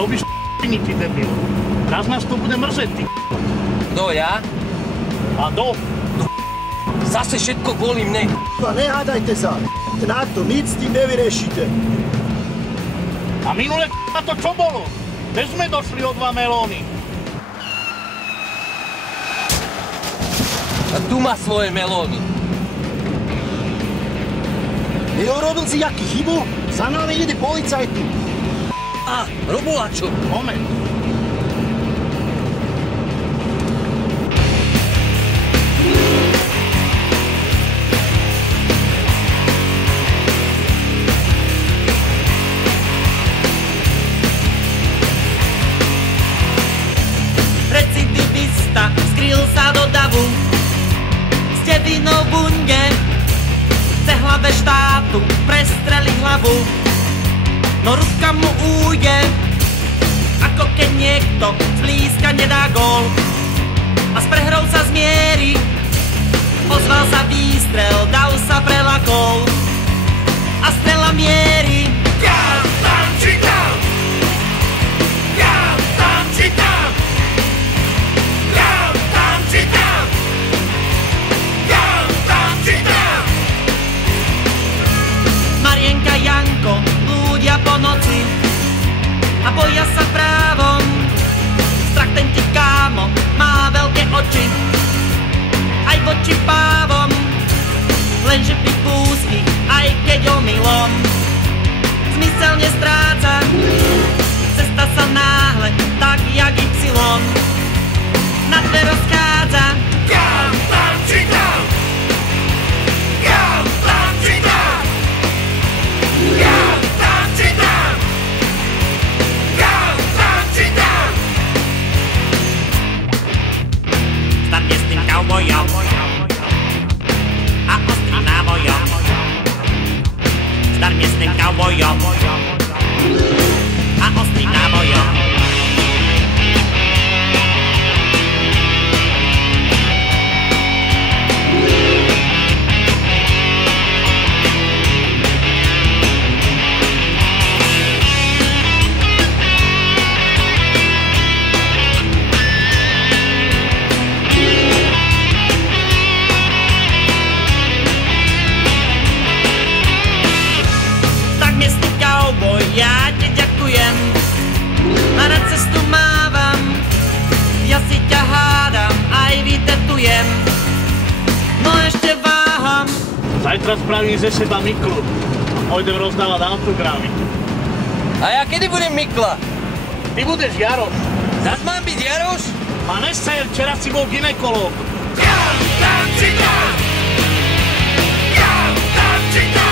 Robíš p***ni, ty debil. Raz nás to bude mrzieť, ty. Kto, ja? A do? Zase všetko kvôli mne. Nehádajte sa. Na to nic s tým nevyriešite. A minule na to čo bolo? Kde sme došli o 2 melóny? A tu má svoje melóny. Neurobil si jaký chybu? Za nami ide policajti. A, Robulačo. Moment. Recidivista skryl sa do davu, ste vinou bunde, chce hlave štátu prestreli hlavu, no ruka mu újde, ako keď niekto zblízka nedá gól. A s prehrou sa zmieri, ozval sa výstrel, dal sa prelakol. A strela mieri. Kam tam či tam? Kam tam či tam? Kam tam či tam? Kam tam či tam? Marienka, Janko blúdia po noci a boja sa právom. Strach ten ti, kámo, má veľké oči, aj voči pávom. Lenže pripústi, aj keď omylom zmysel nestráca. Cesta sa náhle, tak jak Y na dve rozchádza. Kam tam či tam? Kam tam či tam? Kam tam či tam? Kam tam či tam? Starne s tým kaubojom a ostrým nábojom. Starne s tým kaubojom a ostrým nábojom. Ja ti ďakujem, a na cestu mávam, ja si ťa hádam, aj vytetujem, no ešte váham. Zajtra spravím ze seba Miklu a pôjdem rozdávať autogramy. A ja kedy budem Mikla? Ty budeš Jaroš. Zas mám byť Jaroš? Ma neser, včera si bol gynekológ. Kam tam či tam? Kam tam či tam?